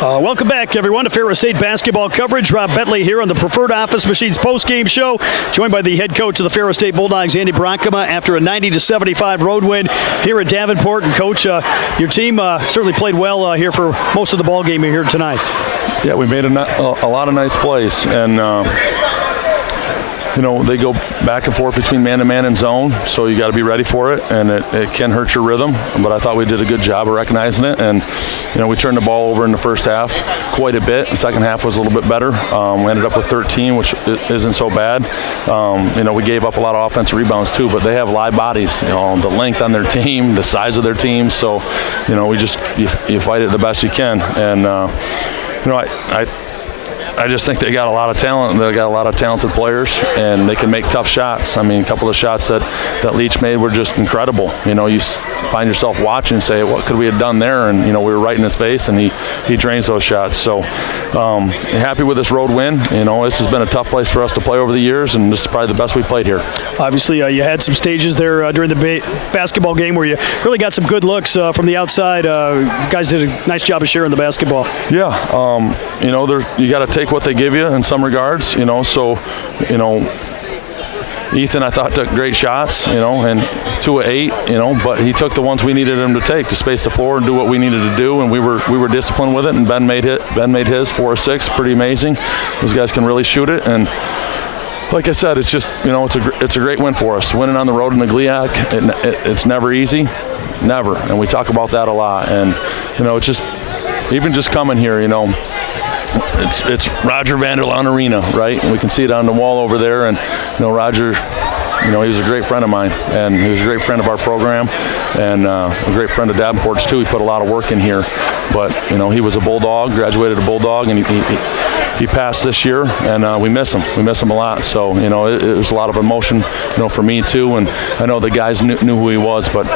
Welcome back, everyone, to Ferris State basketball coverage. Rob Bentley here on the Preferred Office Machines postgame show, joined by the head coach of the Ferris State Bulldogs, Andy Bronkema, after a 90-75 road win here at Davenport. And, Coach, your team certainly played well here for most of the ball game here tonight. Yeah, we made a lot of nice plays, and they go back and forth between man-to-man and zone, so you got to be ready for it, and it can hurt your rhythm. But I thought we did a good job of recognizing it, and we turned the ball over in the first half quite a bit. The second half was a little bit better. We ended up with 13, which isn't so bad. We gave up a lot of offensive rebounds too, but they have live bodies. The length on their team, the size of their team. So, you fight it the best you can, and I just think they got a lot of talent. They got a lot of talented players, and they can make tough shots. I mean, a couple of shots that Leach made were just incredible. You find yourself watching and say, what could we have done there? And, we were right in his face, and he drains those shots. So happy with this road win. This has been a tough place for us to play over the years, and this is probably the best we played here. Obviously, you had some stages there during the basketball game where you really got some good looks from the outside. You guys did a nice job of sharing the basketball. Yeah, you got to take what they give you in some regards, so Ethan, I thought, took great shots, and 2 of 8, but he took the ones we needed him to take to space the floor and do what we needed to do, and we were disciplined with it, and Ben made his 4 of 6, pretty amazing. Those guys can really shoot it, and like I said, it's just, it's a great win for us. Winning on the road in the GLIAC, it's never easy, never, and we talk about that a lot, and, it's just, even just coming here, it's Roger Vanderlaan Arena, right? And we can see it on the wall over there. And, Roger, he was a great friend of mine, and he was a great friend of our program, and a great friend of Davenport's, too. He put a lot of work in here. But, he was a Bulldog, graduated a Bulldog, and he passed this year, and we miss him. We miss him a lot. So, it was a lot of emotion, for me, too. And I know the guys knew who he was, but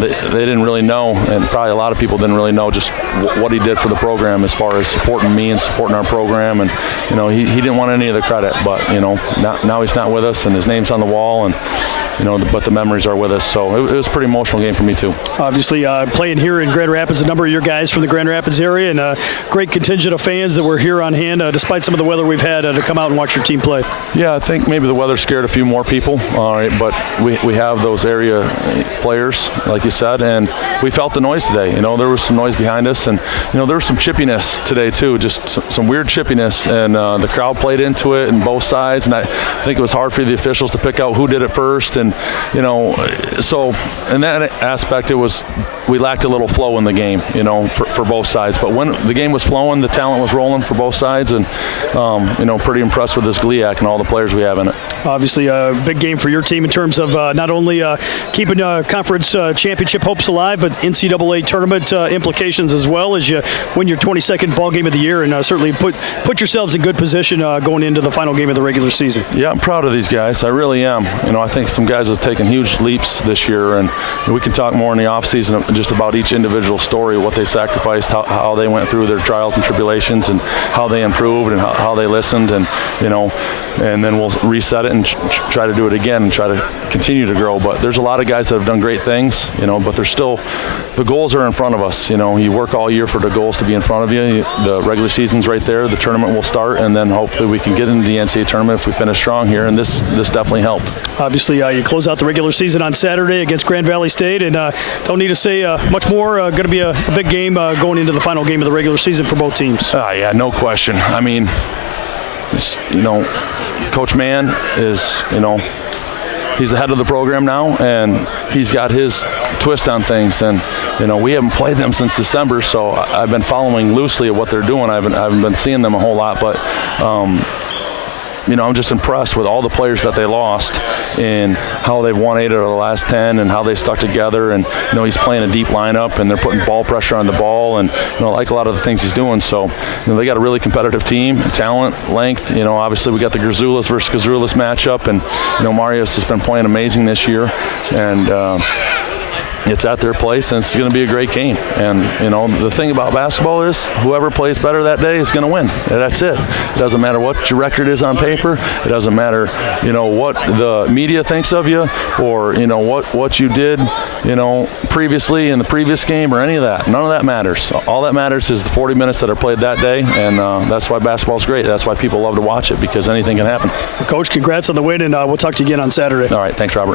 they didn't really know, and probably a lot of people didn't really know just what he did for the program as far as supporting me and supporting our program. And, he didn't want any of the credit, but, now he's not with us, and his name's on the wall, and, but the memories are with us. So it was a pretty emotional game for me, too. Obviously, playing here in Grand Rapids, a number of your guys from the Grand Rapids area, and a great contingent of fans that were here on hand, despite some of the weather we've had, to come out and watch your team play. Yeah, I think maybe the weather scared a few more people, all right, but we have those area players, like you said, and we felt the noise today. There was some noise behind us, and, there was some chippiness today, too, just some weird chippiness, and the crowd played into it on both sides, and I think it was hard for the officials to pick out who did it first, and, so in that aspect, we lacked a little flow in the game, for both sides. But when the game was flowing, the talent was rolling for both sides, and, pretty impressed with this GLIAC and all the players we have in it. Obviously, a big game for your team in terms of not only keeping conference championship hopes alive, but NCAA tournament implications as well, as you win your 22nd ball game of the year, and certainly put yourselves in good position going into the final game of the regular season. Yeah, I'm proud of these guys. I really am. I think some guys have taken huge leaps this year, and we can talk more in the offseason just about each individual story, what they sacrificed, how they went through their trials and tribulations, and how they improved and how they listened, and and then we'll reset it and try to do it again and try to continue to grow. But there's a lot of guys that have done great things, but there's still, the goals are in front of us. You work all year for the goals to be in front of you. The regular season's right there. The tournament will start, and then hopefully we can get into the NCAA tournament if we finish strong here, and this definitely helped. Obviously, you close out the regular season on Saturday against Grand Valley State, and don't need to say much more. Going to be a big game going into the final game of the regular season for both teams. Yeah, no question. I mean, Coach Mann is, he's the head of the program now, and he's got his twist on things. And, we haven't played them since December, so I've been following loosely at what they're doing. I haven't been seeing them a whole lot, but I'm just impressed with all the players that they lost and how they've won 8 out of the last 10 and how they stuck together. And, he's playing a deep lineup, and they're putting ball pressure on the ball, and, I like a lot of the things he's doing. So, they got a really competitive team, talent, length. Obviously we got the Grzoulis versus Grzoulis matchup, and, Marius has been playing amazing this year. And, It's at their place, and it's going to be a great game. And, the thing about basketball is whoever plays better that day is going to win. That's it. It doesn't matter what your record is on paper. It doesn't matter, what the media thinks of you or, what you did, previously in the previous game or any of that. None of that matters. All that matters is the 40 minutes that are played that day, and that's why basketball's great. That's why people love to watch it, because anything can happen. Coach, congrats on the win, and we'll talk to you again on Saturday. All right. Thanks, Robert.